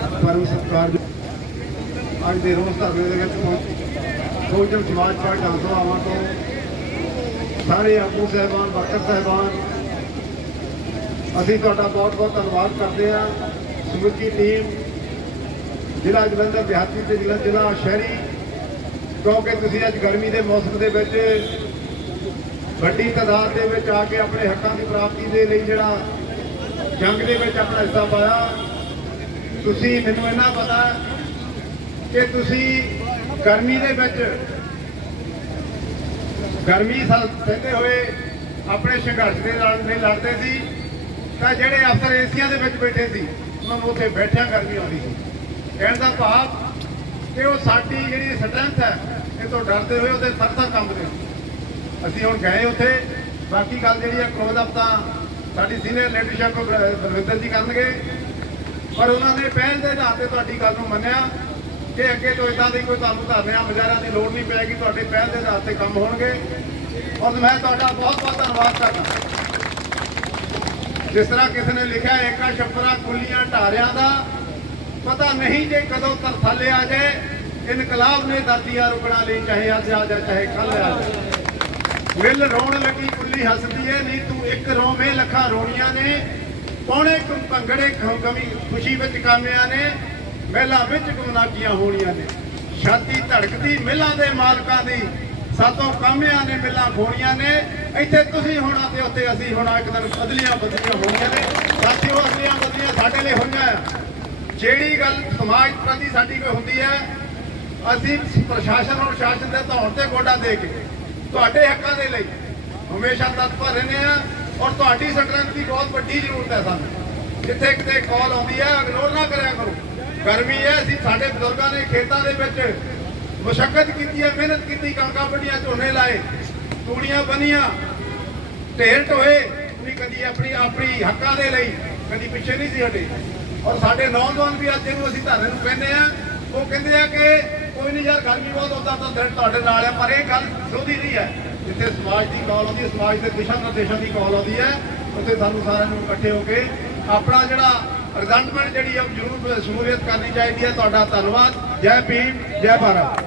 ਪਰਮ ਸਤਿਕਾਰ ਅੱਜ ਦੇ ਰੋਜ਼ ਧਰਨੇ ਦੇ ਵਿੱਚ ਪਹੁੰਚ- ਬਹੁਜਨ ਸਮਾਜ ਪਾਰਟੀ ਹੰਸਰਾਵਾਂ ਤੋਂ ਸਾਰੇ ਆਗੂ ਸਹਿਬਾਨ, ਵਕਤ ਸਹਿਬਾਨ, ਅਸੀਂ ਤੁਹਾਡਾ ਬਹੁਤ ਬਹੁਤ ਧੰਨਵਾਦ ਕਰਦੇ ਹਾਂ। ਸਮੁੱਚੀ ਟੀਮ, ਜ਼ਿਲ੍ਹਾ ਜਲੰਧਰ, ਦਿਹਾਤੀ ਤੇ ਜ਼ਿਲ੍ਹਾ ਜ਼ਿਲ੍ਹਾ ਸ਼ਹਿਰੀ, ਕਿਉਂਕਿ ਤੁਸੀਂ ਅੱਜ ਗਰਮੀ ਦੇ ਮੌਸਮ ਦੇ ਵਿੱਚ ਵੱਡੀ ਤਾਦਾਦ ਦੇ ਵਿੱਚ ਆ ਕੇ ਆਪਣੇ ਹੱਕਾਂ ਦੀ ਪ੍ਰਾਪਤੀ ਦੇ ਲਈ ਜਿਹੜਾ ਜੰਗ ਦੇ ਵਿੱਚ ਆਪਣਾ ਹਿੱਸਾ ਪਾਇਆ। ਤੁਸੀਂ ਮੈਨੂੰ ਇਹਨਾਂ ਪਤਾ ਕਿ ਤੁਸੀਂ ਗਰਮੀ ਦੇ ਵਿੱਚ ਗਰਮੀ ਸਹਿੰਦੇ ਹੋਏ ਆਪਣੇ ਸੰਘਰਸ਼ ਦੇ ਨਾਲ ਨਹੀਂ ਲੜਦੇ ਸੀ, ਤਾਂ ਜਿਹੜੇ ਅਫਸਰ ਏਸੀਆਂ ਦੇ ਵਿੱਚ ਬੈਠੇ ਸੀ, ਉਹਨਾਂ ਨੂੰ ਉੱਥੇ ਬੈਠਿਆਂ ਗਰਮੀ ਆਉਂਦੀ ਸੀ ਕਹਿਣ ਦਾ ਭਾਵ ਕਿ ਉਹ ਸਾਡੀ ਜਿਹੜੀ ਸਟਰੈਂਥ ਹੈ, ਇਹ ਤੋਂ ਡਰਦੇ ਹੋਏ ਉਹਦੇ ਸਰਸਾ ਕੰਬਦੇ ਹੋ। ਅਸੀਂ ਹੁਣ ਗਏ ਉੱਥੇ, ਬਾਕੀ ਗੱਲ ਜਿਹੜੀ ਹੈ ਕਲੋਜ਼ ਅਪ ਤਾਂ ਸਾਡੀ ਸੀਨੀਅਰ ਲੀਡਰਸ਼ਿਪ ਬਲਵਿੰਦਰ ਜੀ ਕਰਨਗੇ ਪਰ ਉਹਨਾਂ ਨੇ ਪਹਿਲ ਦੇ ਆਧਾਰ ਤੇ ਤੁਹਾਡੀ ਗੱਲ ਨੂੰ ਮੰਨਿਆ ਕਿ ਅੱਗੇ ਤੋਂ ਇਦਾਂ ਦੀ ਕੋਈ ਤੁਹਾਨੂੰ ਧਰਨਿਆਂ ਮੁਜ਼ਾਹਰਿਆਂ ਦੀ ਲੋੜ ਨਹੀਂ ਪੈਗੀ, ਤੁਹਾਡੇ ਪਹਿਲ ਦੇ ਆਧਾਰ ਤੇ ਕੰਮ ਹੋਣਗੇ। ਔਰ ਮੈਂ ਤੁਹਾਡਾ ਬਹੁਤ ਬਹੁਤ ਧੰਨਵਾਦ ਕਰਦਾ। ਜਿਸ ਤਰ੍ਹਾਂ ਕਿਸੇ ਨੇ ਲਿਖਿਆ, ਏਕਾ ਛੱਪਰਾ ਕੁੱਲੀਆਂ ਢਾਰਿਆਂ ਦਾ, ਪਤਾ ਨਹੀਂ ਜੇ ਕਦੋਂ ਤਰਥੱਲੇ ਆ ਜਾਏ, ਇਨਕਲਾਬ ਨੇ ਦਾਤੀਆਂ ਰੁਕਣਾ ਲਈ, ਚਾਹੇ ਅੱਜ ਆ ਜਾਏ, ਚਾਹੇ ਕੱਲ ਆ ਜਾਏ। ਮਿਲ ਰੋਣ ਲੱਗੀ, ਕੁੱਲੀ ਹੱਸਦੀ ਏ, ਨਹੀਂ ਤੂੰ ਇੱਕ ਰੋਵੇਂ ਲੱਖਾਂ ਰੋਣੀਆਂ ਨੇ ਪੌਣੇ ਕੁ ਭੰਗੜੇ ਖ- ਖੁਸ਼ੀ ਵਿੱਚ ਕਾਮਿਆਂ ਨੇ ਮਹਿਲਾ ਵਿੱਚ ਗੁਮਨਾਕੀਆਂ ਹੋਣੀਆਂ ਨੇ। ਛਾਤੀ ਧੜਕਦੀ ਮਿਲਾਂ ਦੇ ਮਾਲਕਾਂ ਦੀ, ਸਾਤੋਂ ਕਾਮਿਆਂ ਨੇ ਮਿਲਾਂ ਖੋਣੀਆਂ ਨੇ। ਇੱਥੇ ਤੁਸੀਂ ਹੋਣਾ ਤੇ ਉੱਥੇ ਅਸੀਂ ਹੋਣਾ, ਇੱਕ ਦਿਨ ਬਦਲੀਆਂ ਬਦਲੀਆਂ ਹੋਣੀਆਂ ਨੇ। ਸਾਥੀਓ ਅਸਲੀਆਂ ਬਦਲੀਆਂ ਸਾਡੇ ਲਈ ਹੋਈਆਂ। ਆ ਜਿਹੜੀ ਗੱਲ ਸਮਾਜ ਪ੍ਰਤੀ ਸਾਡੀ ਕੋਈ ਹੁੰਦੀ ਹੈ, ਅਸੀਂ ਪ੍ਰਸ਼ਾਸਨ ਔਰ ਸ਼ਾਸਨ ਦੇ ਤੌਰ ਤੇ ਗੋਡਾ ਦੇ ਕੇ, ਤੁਹਾਡੇ ਹੱਕਾਂ ਦੇ ਲਈ ਹਮੇਸ਼ਾ ਤਤਪਰ ਰਹਿੰਦੇ ਆ ਔਰ ਤੁਹਾਡੀ ਸਟਰੈਂਥ ਦੀ ਬਹੁਤ ਵੱਡੀ ਜ਼ਰੂਰਤ ਹੈ ਸਾਨੂੰ। ਜਿੱਥੇ ਕਿਤੇ ਕਾਲ ਆਉਂਦੀ ਹੈ ਇਗਨੋਰ ਨਾ ਕਰਿਆ ਕਰੋ। ਗਰਮੀ ਹੈ, ਅਸੀਂ ਸਾਡੇ ਬਜ਼ੁਰਗਾਂ ਨੇ ਖੇਤਾਂ ਦੇ ਵਿੱਚ ਮੁਸ਼ਕਲ ਕੀਤੀ ਹੈ, ਮਿਹਨਤ ਕੀਤੀ, ਕਣਕਾਂ ਵੱਢੀਆਂ, ਝੋਨੇ ਲਾਏ, ਤੂੜੀਆਂ ਬਨੀਆਂ, ਢੇਰ ਢੋਏ ਵੀ ਕਦੀ ਆਪਣੀ ਆਪਣੀ ਹੱਕਾਂ ਦੇ ਲਈ ਕਦੀ ਪਿੱਛੇ ਨਹੀਂ ਸੀ ਹਟੇ। ਔਰ ਸਾਡੇ ਨੌਜਵਾਨ ਵੀ ਅੱਜ ਇਹਨੂੰ ਅਸੀਂ ਧਰਨੇ ਨੂੰ ਕਹਿੰਦੇ ਆ ਉਹ ਕਹਿੰਦੇ ਆ ਕਿ ਕੋਈ ਨਹੀਂ ਯਾਰ, ਗਰਮੀ ਬਹੁਤ ਹੁੰਦਾ, ਤਾਂ ਦਿਨ ਤੁਹਾਡੇ ਨਾਲ ਹੈ ਪਰ ਇਹ ਗੱਲ ਵਿਰੋਧੀ ਨਹੀਂ ਹੈ। ਜਿੱਥੇ ਸਮਾਜ ਦੀ ਕਾਲ ਆਉਂਦੀ ਹੈ, ਸਮਾਜ ਦੇ ਦਿਸ਼ਾ ਨਿਰਦੇਸ਼ਾਂ ਦੀ ਕਾਲ ਆਉਂਦੀ ਹੈ, ਉੱਥੇ ਸਾਨੂੰ ਸਾਰਿਆਂ ਨੂੰ ਇਕੱਠੇ ਹੋ ਕੇ ਆਪਣਾ ਜਿਹੜਾ ਰਿਜ਼ਲਟਮੈਂਟ ਜਿਹੜੀ ਹੈ ਉਹ ਜ਼ਰੂਰ ਸ਼ਮੂਲੀਅਤ ਕਰਨੀ ਚਾਹੀਦੀ ਹੈ। ਤੁਹਾਡਾ ਧੰਨਵਾਦ। ਜੈ ਭੀਮ, ਜੈ ਭਾਰਤ।